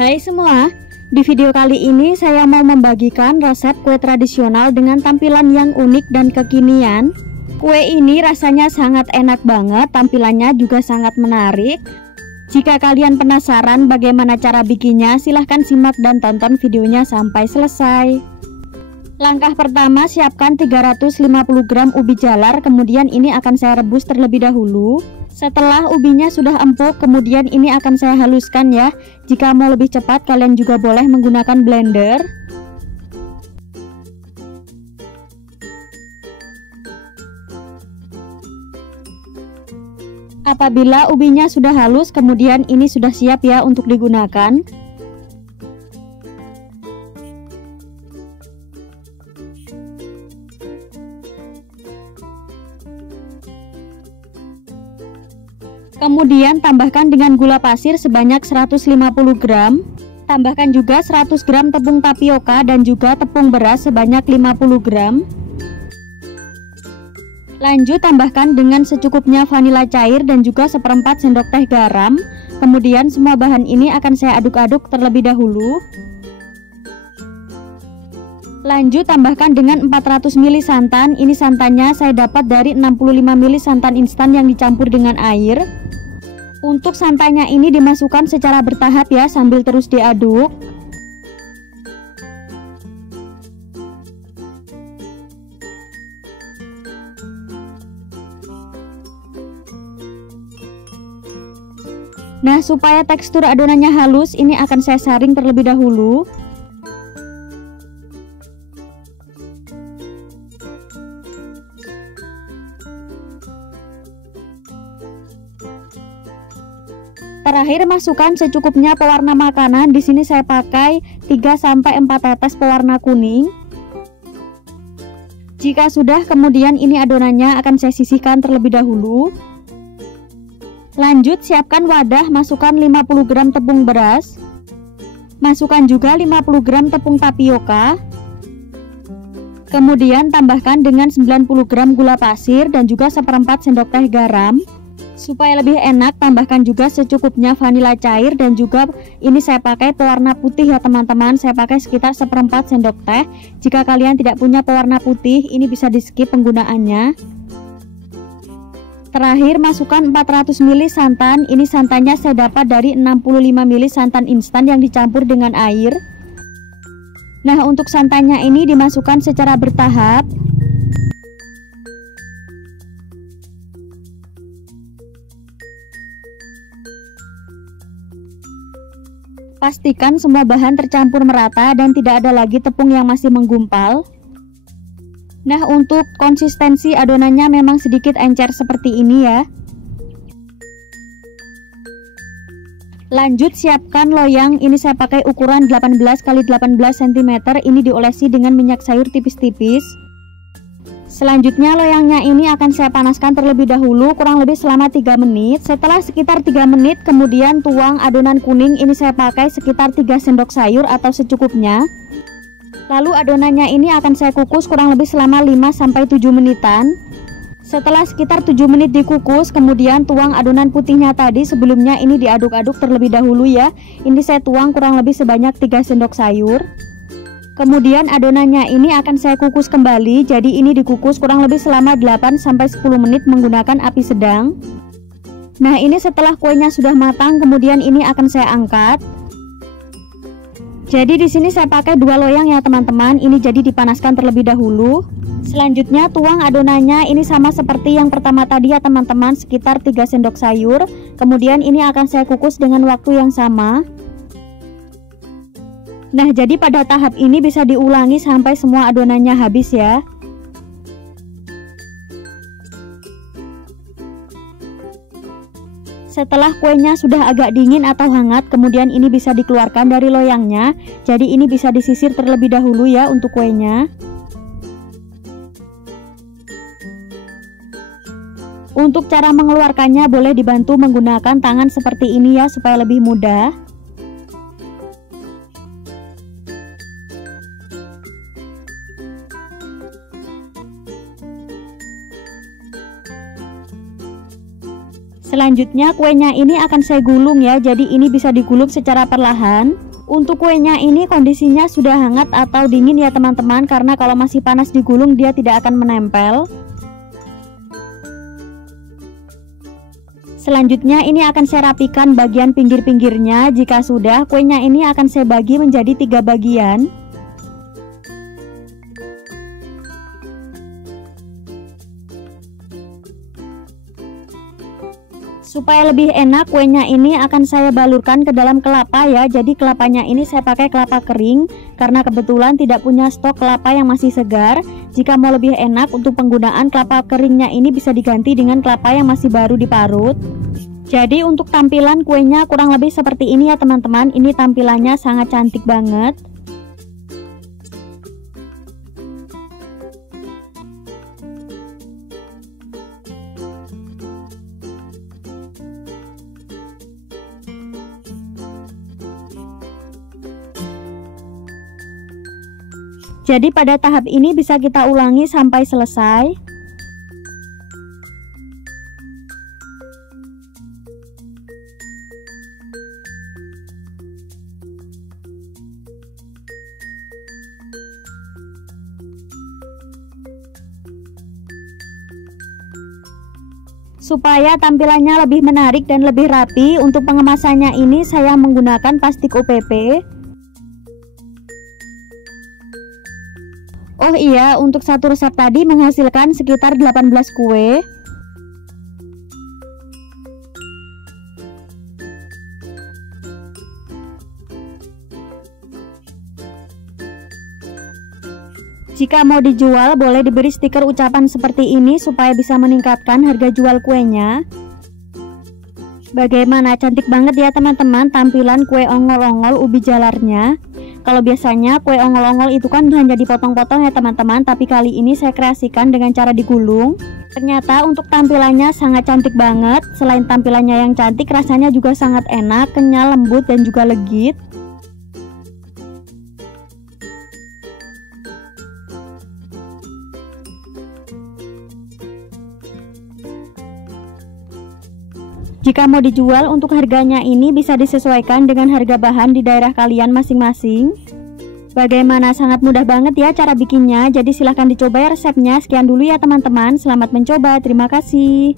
Hai semua, di video kali ini saya mau membagikan resep kue tradisional dengan tampilan yang unik dan kekinian. Kue ini rasanya sangat enak banget, tampilannya juga sangat menarik. Jika kalian penasaran bagaimana cara bikinnya, silahkan simak dan tonton videonya sampai selesai. Langkah pertama, siapkan 350 gram ubi jalar, kemudian ini akan saya rebus terlebih dahulu. Setelah ubinya sudah empuk, kemudian ini akan saya haluskan ya. Jika mau lebih cepat, kalian juga boleh menggunakan blender. Apabila ubinya sudah halus, kemudian ini sudah siap ya untuk digunakan. Kemudian tambahkan dengan gula pasir sebanyak 150 gram. Tambahkan juga 100 gram tepung tapioka dan juga tepung beras sebanyak 50 gram. Lanjut tambahkan dengan secukupnya vanila cair dan juga seperempat sendok teh garam. Kemudian semua bahan ini akan saya aduk-aduk terlebih dahulu. Lanjut tambahkan dengan 400 ml santan. Ini santannya saya dapat dari 65 ml santan instan yang dicampur dengan air. Untuk santannya ini dimasukkan secara bertahap ya, sambil terus diaduk. Nah, supaya tekstur adonannya halus, ini akan saya saring terlebih dahulu. Terakhir masukkan secukupnya pewarna makanan. Di sini saya pakai 3-4 tetes pewarna kuning. Jika sudah, kemudian ini adonannya akan saya sisihkan terlebih dahulu. Lanjut siapkan wadah, masukkan 50 gram tepung beras. Masukkan juga 50 gram tepung tapioka. Kemudian tambahkan dengan 90 gram gula pasir dan juga seperempat sendok teh garam. Supaya lebih enak, tambahkan juga secukupnya vanila cair dan juga ini saya pakai pewarna putih ya teman-teman. Saya pakai sekitar seperempat sendok teh. Jika kalian tidak punya pewarna putih, ini bisa di skip penggunaannya. Terakhir masukkan 400 ml santan. Ini santannya saya dapat dari 65 ml santan instan yang dicampur dengan air. Nah, untuk santannya ini dimasukkan secara bertahap. Pastikan semua bahan tercampur merata dan tidak ada lagi tepung yang masih menggumpal. Nah, untuk konsistensi adonannya memang sedikit encer seperti ini ya. Lanjut siapkan loyang. Ini saya pakai ukuran 18 x 18 cm. Ini diolesi dengan minyak sayur tipis-tipis. Selanjutnya loyangnya ini akan saya panaskan terlebih dahulu kurang lebih selama 3 menit. Setelah sekitar 3 menit kemudian tuang adonan kuning. Ini saya pakai sekitar 3 sendok sayur atau secukupnya. Lalu adonannya ini akan saya kukus kurang lebih selama 5-7 menitan. Setelah sekitar 7 menit dikukus, kemudian tuang adonan putihnya tadi. Sebelumnya ini diaduk-aduk terlebih dahulu ya. Ini saya tuang kurang lebih sebanyak 3 sendok sayur. Kemudian adonannya ini akan saya kukus kembali. Jadi ini dikukus kurang lebih selama 8-10 menit menggunakan api sedang. Nah, ini setelah kuenya sudah matang, kemudian ini akan saya angkat. Jadi di sini saya pakai 2 loyang ya teman-teman. Ini jadi dipanaskan terlebih dahulu. Selanjutnya tuang adonannya ini sama seperti yang pertama tadi ya teman-teman, sekitar 3 sendok sayur. Kemudian ini akan saya kukus dengan waktu yang sama. Nah, jadi pada tahap ini bisa diulangi sampai semua adonannya habis ya. Setelah kuenya sudah agak dingin atau hangat, kemudian ini bisa dikeluarkan dari loyangnya. Jadi ini bisa disisir terlebih dahulu ya untuk kuenya. Untuk cara mengeluarkannya boleh dibantu menggunakan tangan seperti ini ya, supaya lebih mudah. Selanjutnya kuenya ini akan saya gulung ya, jadi ini bisa digulung secara perlahan. Untuk kuenya ini kondisinya sudah hangat atau dingin ya teman-teman, karena kalau masih panas digulung dia tidak akan menempel. Selanjutnya ini akan saya rapikan bagian pinggir-pinggirnya. Jika sudah, kuenya ini akan saya bagi menjadi 3 bagian. Supaya lebih enak, kuenya ini akan saya balurkan ke dalam kelapa ya. Jadi kelapanya ini saya pakai kelapa kering karena kebetulan tidak punya stok kelapa yang masih segar. Jika mau lebih enak untuk penggunaan kelapa keringnya ini bisa diganti dengan kelapa yang masih baru diparut. Jadi untuk tampilan kuenya kurang lebih seperti ini ya teman-teman. Ini tampilannya sangat cantik banget. Jadi pada tahap ini bisa kita ulangi sampai selesai. Supaya tampilannya lebih menarik dan lebih rapi, untuk pengemasannya ini saya menggunakan plastik OPP. Oh iya, untuk satu resep tadi menghasilkan sekitar 18 kue. Jika mau dijual, boleh diberi stiker ucapan seperti ini supaya bisa meningkatkan harga jual kuenya. Bagaimana, cantik banget ya teman-teman tampilan kue ongol-ongol ubi jalarnya. Kalau biasanya kue ongol-ongol itu kan hanya dipotong-potong ya teman-teman, tapi kali ini saya kreasikan dengan cara digulung. Ternyata untuk tampilannya sangat cantik banget. Selain tampilannya yang cantik, rasanya juga sangat enak, kenyal, lembut, dan juga legit. Jika mau dijual, untuk harganya ini bisa disesuaikan dengan harga bahan di daerah kalian masing-masing. Bagaimana, sangat mudah banget ya cara bikinnya. Jadi silahkan dicoba ya resepnya. Sekian dulu ya teman-teman, selamat mencoba, terima kasih.